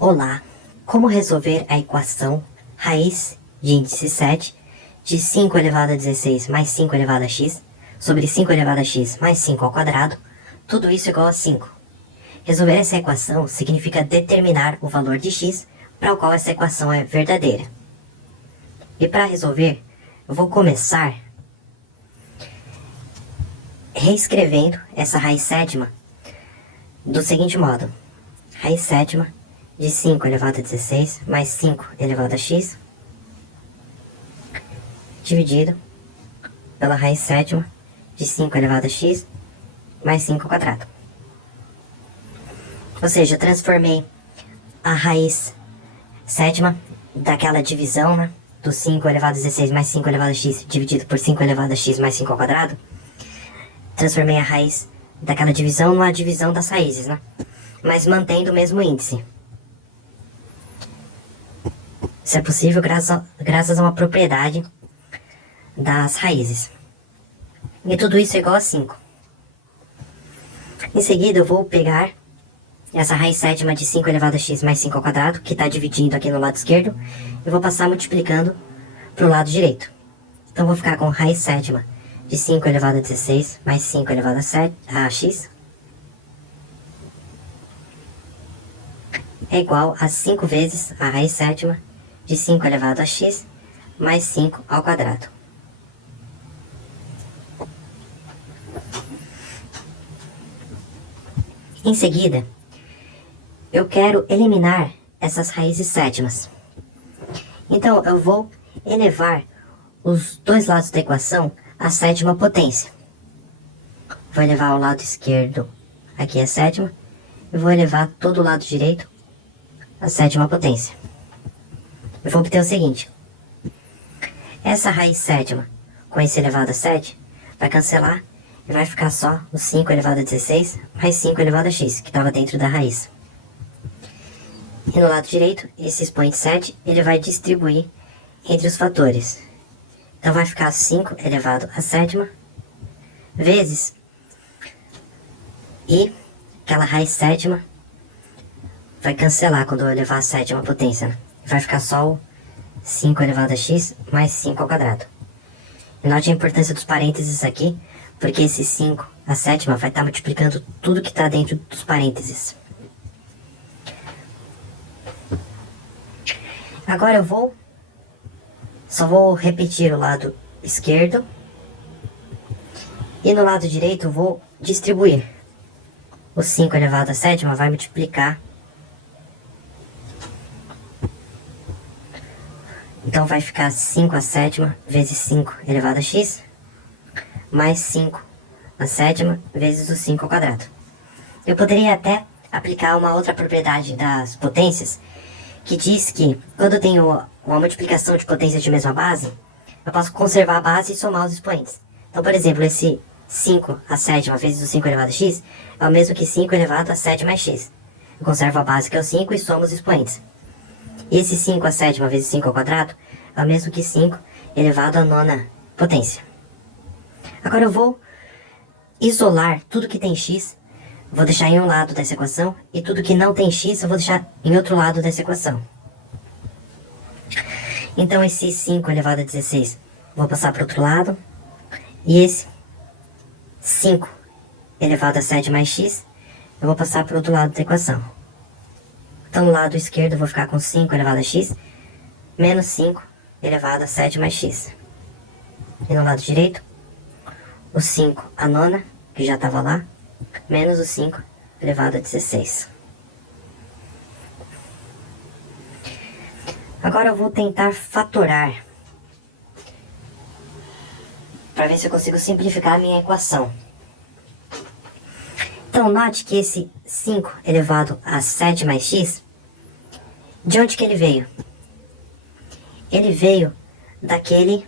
Olá, como resolver a equação raiz de índice 7 de 5 elevado a 16 mais 5 elevado a x sobre 5 elevado a x mais 5 ao quadrado, tudo isso igual a 5. Resolver essa equação significa determinar o valor de x para o qual essa equação é verdadeira. E para resolver, eu vou começar reescrevendo essa raiz sétima do seguinte modo: raiz sétima de 5 elevado a 16 mais 5 elevado a x dividido pela raiz sétima de 5 elevado a x mais 5 ao quadrado. Ou seja, eu transformei a raiz sétima daquela divisão, né, do 5 elevado a 16 mais 5 elevado a x dividido por 5 elevado a x mais 5 ao quadrado. Transformei a raiz daquela divisão numa divisão das raízes, né? Mas mantendo o mesmo índice. Isso é possível graças a uma propriedade das raízes. E tudo isso é igual a 5. Em seguida eu vou pegar essa raiz sétima de 5 elevado a x mais 5 ao quadrado, que está dividindo aqui no lado esquerdo, e vou passar multiplicando para o lado direito. Então vou ficar com raiz sétima de 5 elevado a 16 mais 5 elevado a x é igual a 5 vezes a raiz sétima de 5 elevado a x mais 5 ao quadrado. Em seguida, eu quero eliminar essas raízes sétimas. Então, eu vou elevar os dois lados da equação à sétima potência. Vou elevar o lado esquerdo aqui a sétima, e vou elevar todo o lado direito à sétima potência. Eu vou obter o seguinte: essa raiz sétima com esse elevado a 7 vai cancelar e vai ficar só o 5 elevado a 16 mais 5 elevado a x, que estava dentro da raiz. E no lado direito, esse expoente 7, ele vai distribuir entre os fatores. Então vai ficar 5 elevado a sétima vezes, e aquela raiz sétima vai cancelar quando eu elevar a sétima potência, né? Vai ficar só o 5 elevado a x mais 5 ao quadrado. E note a importância dos parênteses aqui, porque esse 5, a sétima, vai estar multiplicando tudo que está dentro dos parênteses. Agora eu só vou repetir o lado esquerdo, e no lado direito eu vou distribuir. O 5 elevado a sétima vai multiplicar. Então vai ficar 5 a sétima vezes 5 elevado a x, mais 5 a sétima vezes o 5 ao quadrado. Eu poderia até aplicar uma outra propriedade das potências, que diz que quando eu tenho uma multiplicação de potências de mesma base, eu posso conservar a base e somar os expoentes. Então, por exemplo, esse 5 a sétima vezes o 5 elevado a x é o mesmo que 5 elevado a 7 mais x. Eu conservo a base, que é o 5, e somo os expoentes. E esse 5 a sétima vezes 5 ao quadrado é o mesmo que 5 elevado à nona potência. Agora eu vou isolar tudo que tem x, vou deixar em um lado dessa equação, e tudo que não tem x eu vou deixar em outro lado dessa equação. Então esse 5 elevado a 16 vou passar para o outro lado, e esse 5 elevado a 7 mais x eu vou passar para o outro lado da equação. Então no lado esquerdo eu vou ficar com 5 elevado a x menos 5 elevado a 7 mais x. E no lado direito, o 5 a nona, que já estava lá, menos o 5 elevado a 16. Agora eu vou tentar fatorar, para ver se eu consigo simplificar a minha equação. Então note que esse 5 elevado a 7 mais x, de onde que ele veio? Ele veio daquele,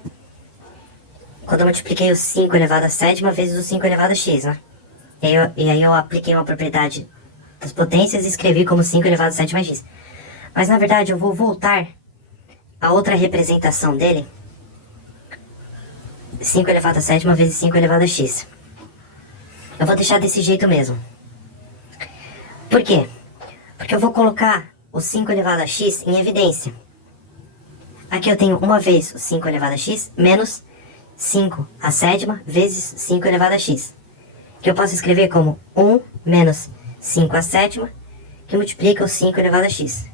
quando eu multipliquei o 5 elevado a sétima vezes o 5 elevado a x, né? E aí eu apliquei uma propriedade das potências e escrevi como 5 elevado a 7 mais x. Mas na verdade eu vou voltar a outra representação dele, 5 elevado a sétima vezes 5 elevado a x. Eu vou deixar desse jeito mesmo. Por quê? Porque eu vou colocar o 5 elevado a x em evidência. Aqui eu tenho uma vez o 5 elevado a x menos 5 a sétima vezes 5 elevado a x, que eu posso escrever como 1 menos 5 a sétima, que multiplica o 5 elevado a x.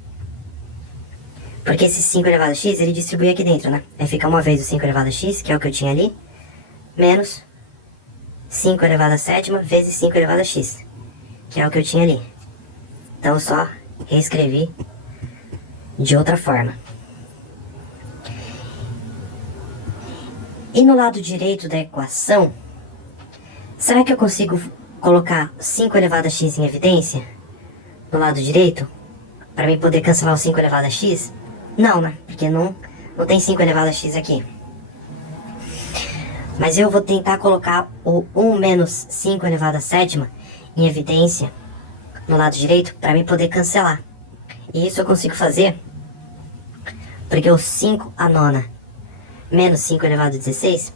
Porque esse 5 elevado a x, ele distribui aqui dentro, né? Aí fica uma vez o 5 elevado a x, que é o que eu tinha ali, menos 5 elevado a sétima vezes 5 elevado a x, que é o que eu tinha ali. Então eu só reescrevi de outra forma. E no lado direito da equação, será que eu consigo colocar 5 elevado a x em evidência? No lado direito? Para mim poder cancelar o 5 elevado a x? Não, né? Porque não tem 5 elevado a x aqui. Mas eu vou tentar colocar o 1 menos 5 elevado a sétima em evidência no lado direito para mim poder cancelar. E isso eu consigo fazer porque o 5 a nona menos 5 elevado a 16,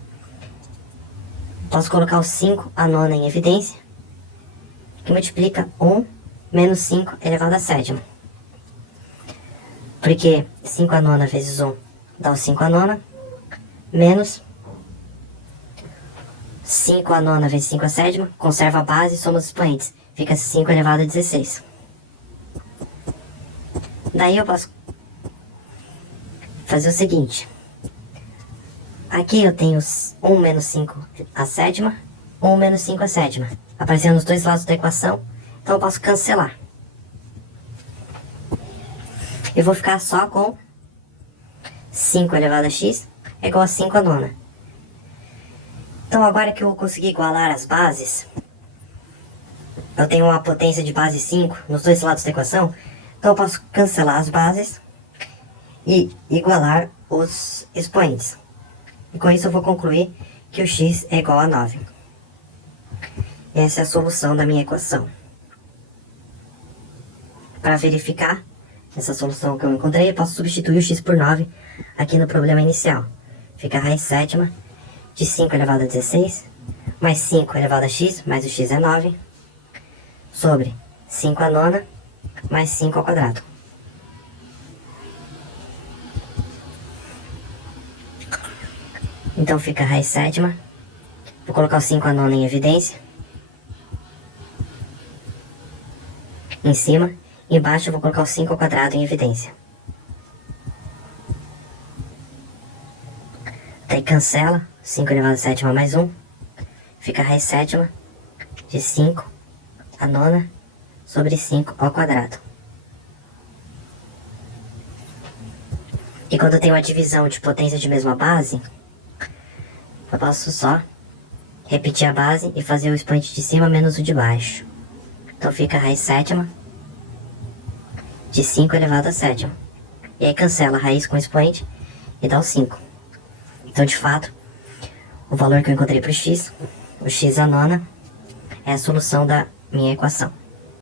posso colocar o 5 a nona em evidência, que multiplica 1 menos 5 elevado a sétima. Porque 5 a nona vezes 1 dá o 5 a nona, menos 5 a nona vezes 5 a sétima, conserva a base e soma os expoentes. Fica 5 elevado a 16. Daí eu posso fazer o seguinte. Aqui eu tenho 1 menos 5 a sétima, 1 menos 5 a sétima. Aparecendo nos dois lados da equação, então eu posso cancelar. Eu vou ficar só com 5 elevado a x é igual a 5 a nona. Então agora que eu consegui igualar as bases, eu tenho uma potência de base 5 nos dois lados da equação, então eu posso cancelar as bases e igualar os expoentes. E com isso eu vou concluir que o x é igual a 9. Essa é a solução da minha equação. Para verificar essa solução que eu encontrei, eu posso substituir o x por 9 aqui no problema inicial. Fica a raiz sétima de 5 elevado a 16, mais 5 elevado a x, mais o x é 9, sobre 5 a nona, mais 5 ao quadrado. Então fica a raiz sétima. Vou colocar o 5 a nona em evidência. Em cima. E embaixo eu vou colocar o 5 ao quadrado em evidência. Daí cancela. 5 elevado a sétima mais 1. Fica a raiz sétima de 5 a nona sobre 5 ao quadrado. E quando eu tenho a divisão de potência de mesma base, eu posso só repetir a base e fazer o expoente de cima menos o de baixo. Então fica a raiz sétima de 5 elevado a sétima. E aí cancela a raiz com o expoente e dá o 5. Então, de fato, o valor que eu encontrei para o x a nona, é a solução da minha equação.